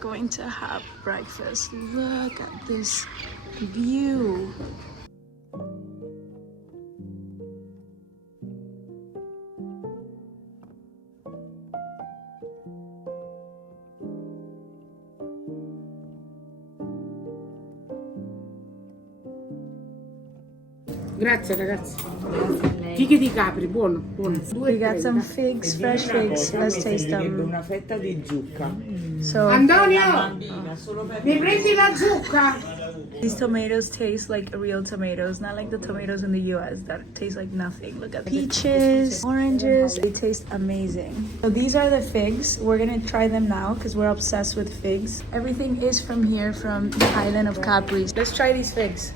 going to have breakfast. Look at this view. Grazie ragazzi. Fighi di Capri, buono, buono. We got some figs, fresh figs. Let's taste them. Una fetta di zucca. So Antonio, mi prendi la zucca? these tomatoes taste like real tomatoes, not like the tomatoes in the US that taste like nothing. Look at peaches, oranges. They taste amazing. So these are the figs. We're gonna try them now because we're obsessed with figs. Everything is from here, from the island of Capri. Let's try these figs.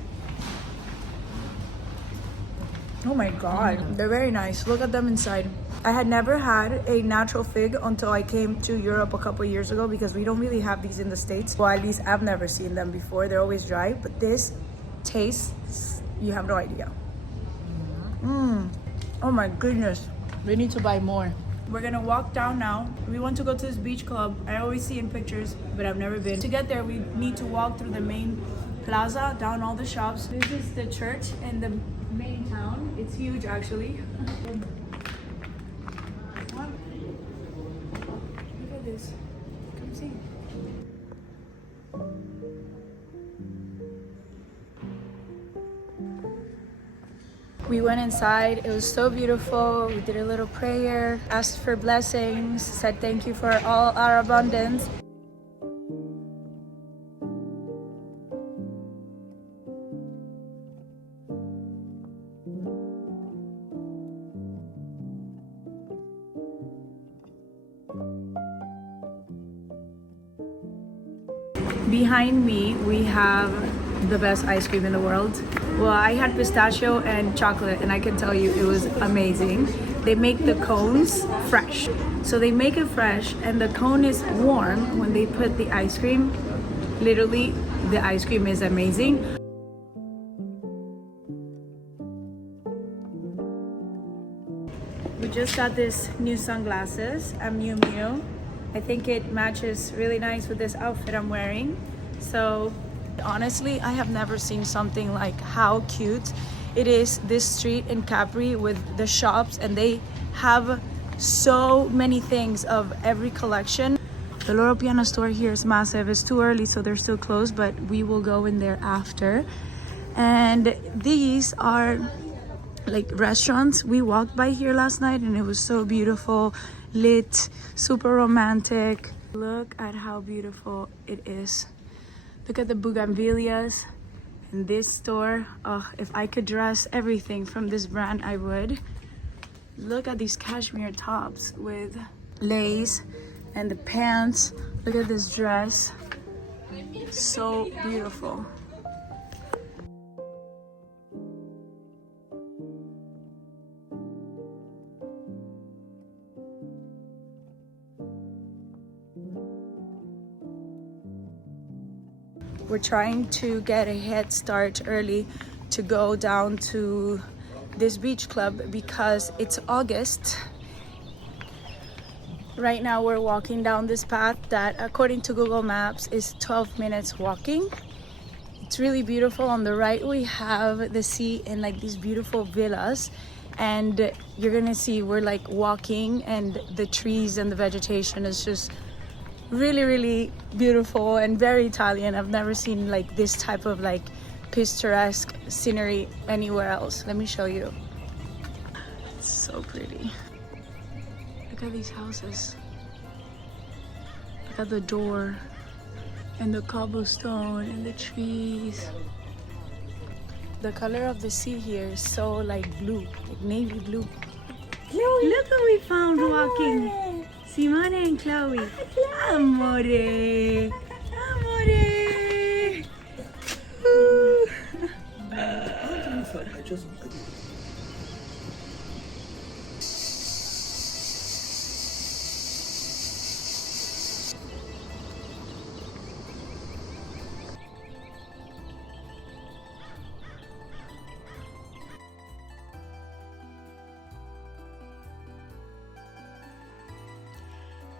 Oh my god, they're very nice. Look at them inside. I had never had a natural fig until I came to Europe a couple years ago because we don't really have these in the States. Well, at least I've never seen them before. They're always dry, but this tastes, you have no idea. Oh my goodness. We need to buy more. We're gonna walk down now. We want to go to this beach club. I always see in pictures, but I've never been. To get there, we need to walk through the main plaza, down all the shops. This is the church and the main town. It's huge actually. Look at this. Come see. We went inside. It was so beautiful. We did a little prayer, asked for blessings, said thank you for all our abundance. Behind me, we have the best ice cream in the world. Well, I had pistachio and chocolate, and I can tell you it was amazing. They make the cones fresh. So they make it fresh, and the cone is warm when they put the ice cream. Literally, the ice cream is amazing. We just got this new sunglasses. I'm Miu Miu. I think it matches really nice with this outfit I'm wearing. So honestly, I have never seen something like how cute it is, this street in Capri with the shops, and they have so many things of every collection. The Loro Piana store here is massive. It's too early, so they're still closed, but we will go in there after. And these are like restaurants. We walked by here last night and it was so beautiful, lit, super romantic. Look at how beautiful it is. Look at the bougainvilleas in this store. Oh, if I could dress everything from this brand, I would. Look at these cashmere tops with lace and the pants. Look at this dress. So beautiful. We're trying to get a head start early to go down to this beach club because it's August. Right now we're walking down this path that according to Google Maps is 12 minutes walking. It's really beautiful. On the right we have the sea and like these beautiful villas, and you're gonna see we're like walking and the trees and the vegetation is just really beautiful and very Italian. I've never seen like this type of like picturesque scenery anywhere else. Let me show you. It's so pretty. Look at these houses. Look at the door and the cobblestone and the trees. The color of the sea here is so like blue, like navy blue. Chloe, look what we found walking. Simone and Chloe. Amore. Amore.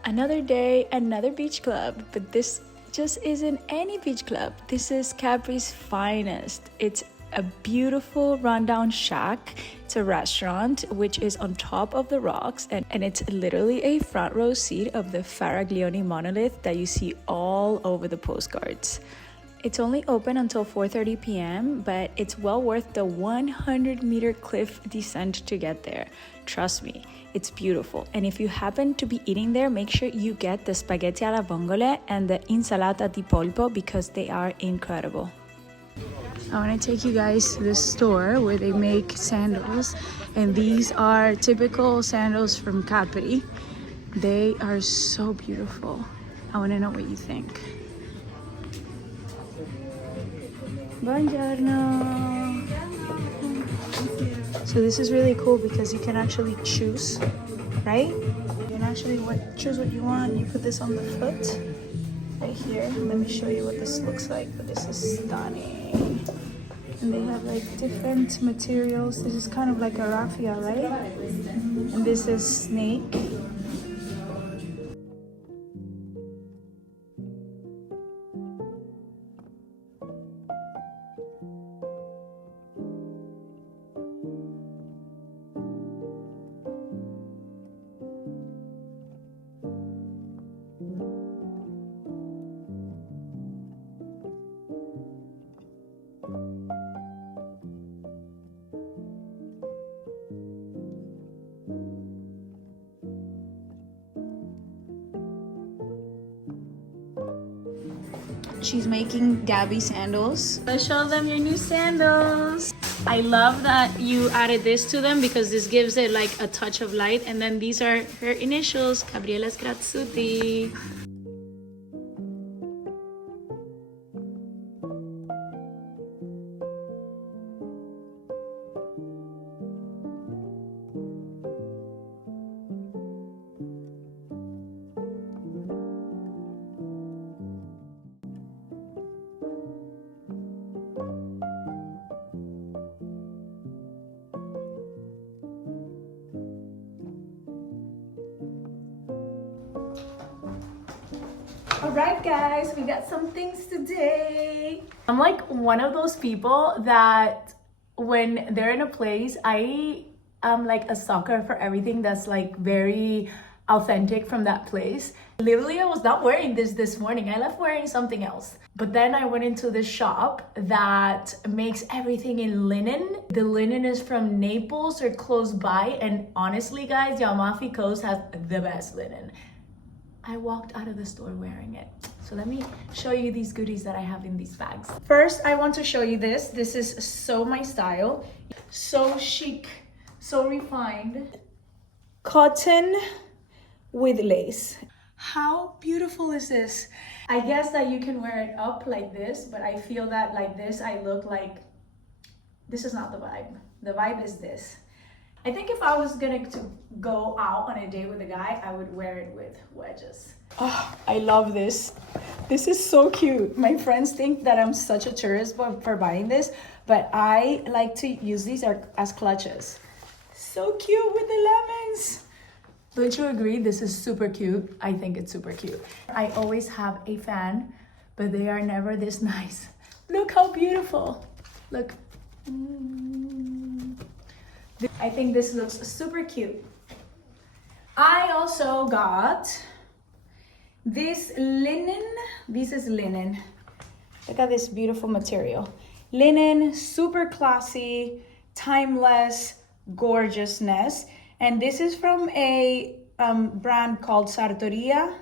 Another day, another beach club, but this just isn't any beach club. This is Capri's finest. It's a beautiful rundown shack. It's a restaurant which is on top of the rocks, and it's literally a front row seat of the Faraglioni monolith that you see all over the postcards. It's only open until 4:30 p.m., but it's well worth the 100-meter cliff descent to get there. Trust me, it's beautiful. And if you happen to be eating there, make sure you get the spaghetti alla vongole and the insalata di polpo because they are incredible. I want to take you guys to this store where they make sandals, and these are typical sandals from Capri. They are so beautiful. I want to know what you think. Buongiorno. So this is really cool because you can actually choose, right? You can actually choose what you want. You put this on the foot right here. Let me show you what this looks like, but this is stunning. And they have like different materials. This is kind of like a raffia, right? And this is snake. She's making Gabby sandals. Let's show them your new sandals. I love that you added this to them because this gives it like a touch of light. And then these are her initials, Gabriela Scrazzuti. Alright guys, we got some things today. I'm like one of those people that when they're in a place, I am like a sucker for everything that's like very authentic from that place. Literally, I was not wearing this morning. I left wearing something else. But then I went into this shop that makes everything in linen. The linen is from Naples or close by. And honestly guys, the Amalfi Coast has the best linen. I walked out of the store wearing it. So let me show you these goodies that I have in these bags. First, I want to show you this. This is so my style. So chic, so refined. Cotton with lace. How beautiful is this? I guess that you can wear it up like this, but I feel that like this, I look like, this is not the vibe. The vibe is this. I think if I was gonna to go out on a date with a guy, I would wear it with wedges. Oh, I love this. This is so cute. My friends think that I'm such a tourist for buying this, but I like to use these as clutches. So cute with the lemons. Don't you agree? This is super cute. I think it's super cute. I always have a fan, but they are never this nice. Look how beautiful. Look. I think this looks super cute. I also got this linen. This is linen. Look at this beautiful material. Linen, super classy, timeless, gorgeousness. And this is from a brand called Sartoria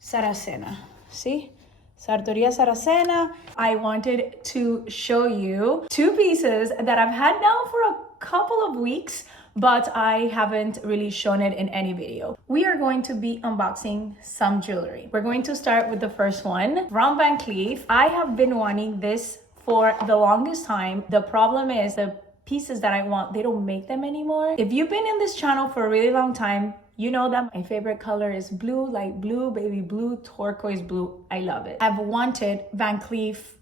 Saracena. See? Sartoria Saracena. I wanted to show you two pieces that I've had now for a couple of weeks, but I haven't really shown it in any video. We are going to be unboxing some jewelry. We're going to start with the first one from Van Cleef. I have been wanting this for the longest time. The problem is the pieces that I want, they don't make them anymore. If you've been in this channel for a really long time, you know that my favorite color is blue, light blue, baby blue, turquoise blue. I love it. I've wanted Van Cleef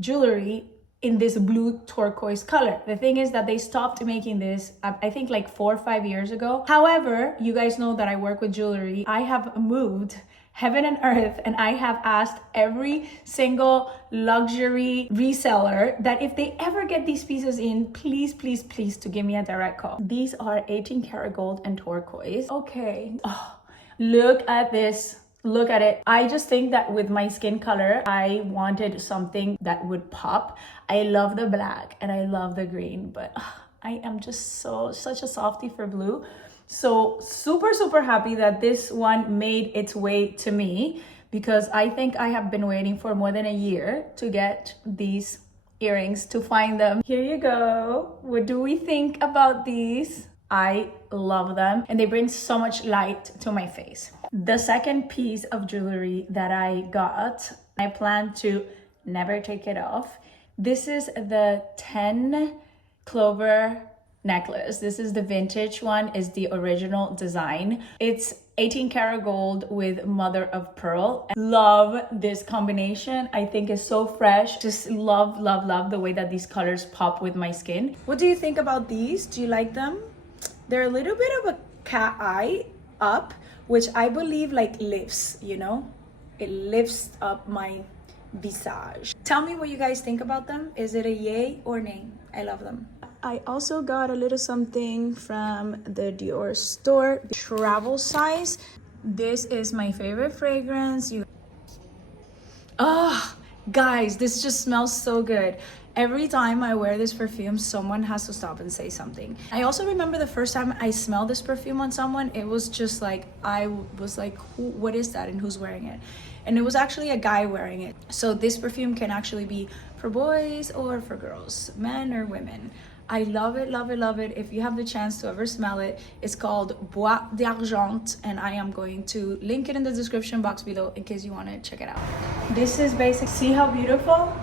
jewelry in this blue turquoise color. The thing is that they stopped making this, I think like 4 or 5 years ago. However, you guys know that I work with jewelry. I have moved heaven and earth, and I have asked every single luxury reseller that if they ever get these pieces in, please, please, please to give me a direct call. These are 18 karat gold and turquoise. Okay. Oh, look at this. Look at it. I just think that with my skin color, I wanted something that would pop. I love the black and I love the green, but I am just such a softie for blue. So super happy that this one made its way to me, because I think I have been waiting for more than a year to get these earrings, to find them. Here you go. What do we think about these? I love them and they bring so much light to my face. The second piece of jewelry that I got, I plan to never take it off. This is the 10 clover necklace. This is the vintage one, is the original design. It's 18 karat gold with mother of pearl. Love this combination. I think it's so fresh. Just love the way that these colors pop with my skin. What do you think about these? Do you like them? They're a little bit of a cat eye up, which I believe like lifts, you know? It lifts up my visage. Tell me what you guys think about them. Is it a yay or nay? I love them. I also got a little something from the Dior store, travel size. This is my favorite fragrance. Guys, this just smells so good. Every time I wear this perfume, someone has to stop and say something. I also remember the first time I smelled this perfume on someone, it was just like, I was like, what is that and who's wearing it? And it was actually a guy wearing it. So this perfume can actually be for boys or for girls, men or women. I love it, love it, love it. If you have the chance to ever smell it, it's called Bois d'Argent, and I am going to link it in the description box below in case you want to check it out. This is basic. See how beautiful?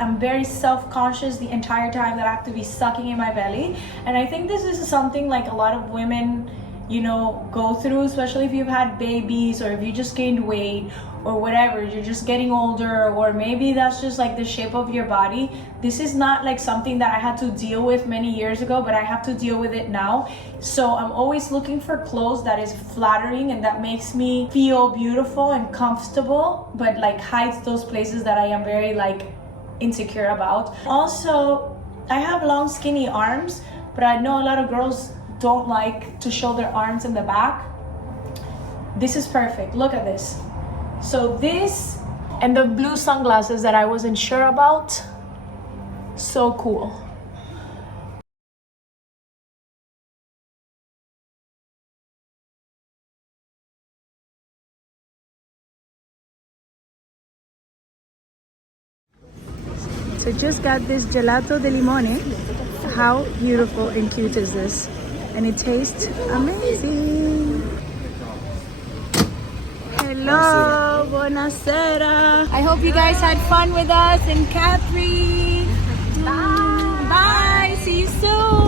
I'm very self-conscious the entire time that I have to be sucking in my belly. And I think this is something like a lot of women, you know, go through, especially if you've had babies or if you just gained weight or whatever, you're just getting older, or maybe that's just like the shape of your body. This is not like something that I had to deal with many years ago, but I have to deal with it now. So I'm always looking for clothes that is flattering and that makes me feel beautiful and comfortable, but like hides those places that I am very like insecure about. Also, I have long skinny arms, but I know a lot of girls don't like to show their arms in the back. This is perfect. Look at this. So this and the blue sunglasses that I wasn't sure about, so cool. So just got this gelato de limone. How beautiful and cute is this? And it tastes amazing. Hello, buonasera. I hope you guys had fun with us in Capri. Bye. Bye. See you soon.